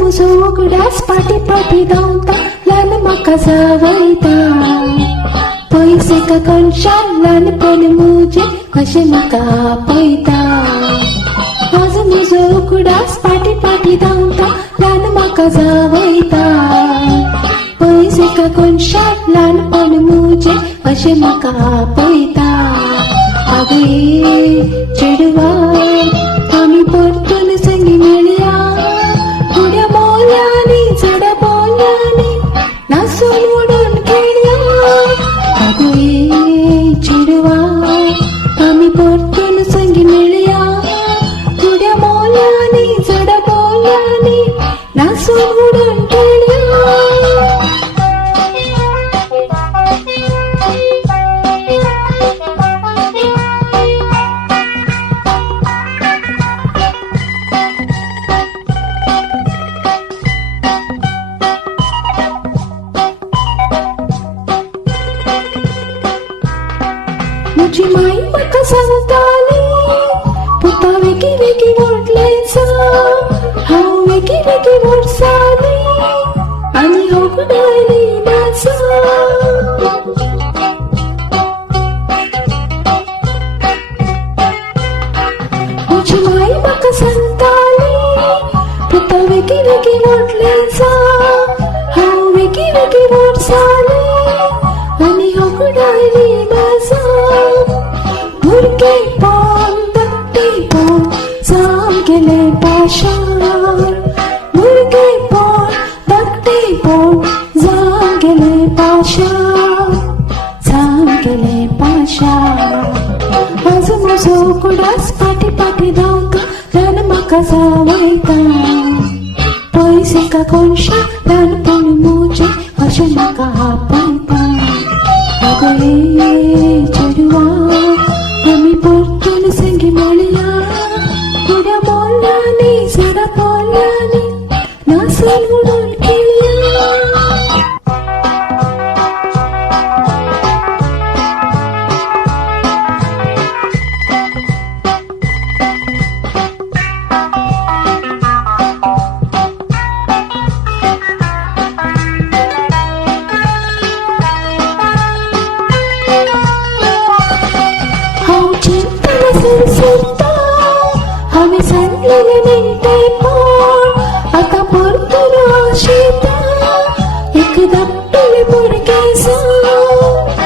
मुसोगडास पाटी पाटी धावता ल्हान म्हाका जावयता पैसे का कणशान ल्हानपण मुजे अशें म्हाका आपयता आज म्हजो उगडास पाटी पाटी धावता ल्हान म्हाका जावयता पैसे का कणशान ल्हानपण मुजे अशें म्हाका आपयता आगे चेडवा आमी परतून संगी मेळया उड्या मोल्यानी चढा बोल्यानी नाचून उडून खेळया आगो ये चेडवा आमी परतून संगी मेळया उड्या मोल्यानी चढा बोल्यानी नाचून उडून खेळया म्हजी माई म्हाका सांगताली पुता वेगी वेगी व्हडलेंचा हांव वेगी वेगी व्हडसाली आनी होगडायली नाचा म्हजी माई म्हाका सांगताली पुता वेगी वेगी व्हडलेंचा हांव वेगी वेगी व्हडसाली आनी होगडायली नाचा भुरगेपण धाकटेपण सामकेलें पाशार भुरगेपण धाकटेपण सामकेलें पाशार सामकेलें पाशार आज म्हजो उगडास पाटी पाटी धांवता ल्हान म्हाका जावयता पैसे का कणशां ल्हानपण मुजें अशें म्हाका आपयता आगो ये चेडवा आमी परतून संगी मेळया उड्या मोल्यानी चढा बोल्यानी नाचून उडून खेळया हांव चिंतना सरसरता हांवें सांगलेलें मेळटलें आतां परतून आशेता एक धाकटेलें भुरगें जावन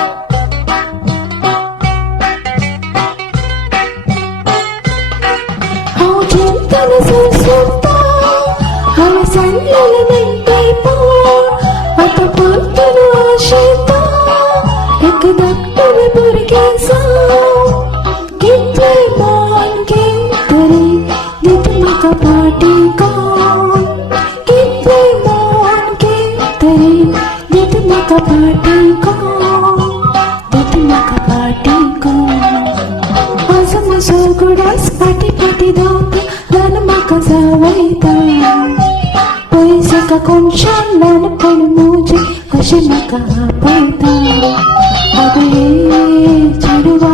हांव चिंतना सरसरता हांवें सांगलेलें मेळटलें आतां परतून आशेता एक धाकटेलें भुरगें जावन कितलें मन कितरी दीत म्हाका पाटी कोण कितलें मन कितरी दीत म्हाका पाटी कोण दीत म्हाका पाटी कोण आज म्हजो उगडास पाटी पाटी धांवता ल्हान म्हाका जावयता पैसे का कणशान ल्हानपण मुजें अशें म्हाका आपयता आगो ये चेडवा